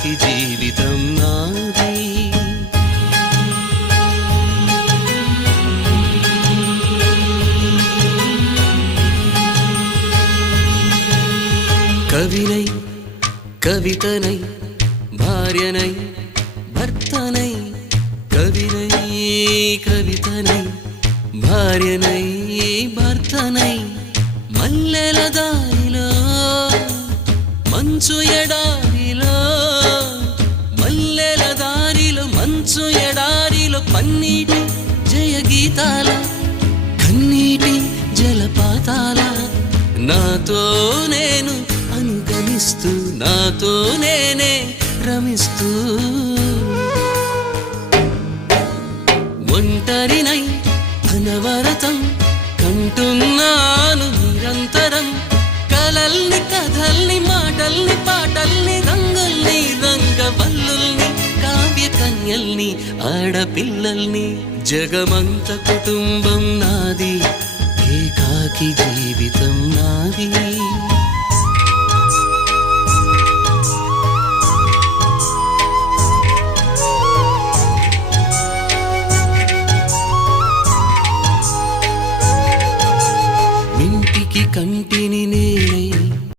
ఏకాకి జీవితం నాది. కవినై కవితనై భార్యనై భర్తనై కవినై కవితనై భార్యనై భర్తనై మల్లెల దారిలో మంచు ఎడారిలో మల్లెల దారిలో మంచు ఎడారిలో పన్నీటి జయ గీతాల కన్నీటి జలపాతాల నాతో నేను అనుగమిస్తూ నాతో నేనే రమిస్తూ ఒంటరినై అనవరతం కంటున్నాను నిరంతరం కలల్ని కథల్ని మాటల్ని పాటల్ని రంగుల్ని రంగవల్లుల్ని కావ్య కన్యల్ని ఆడపిల్లల్ని జగమంత కుటుంబం నాది ఏకాకి జీవితం నాది.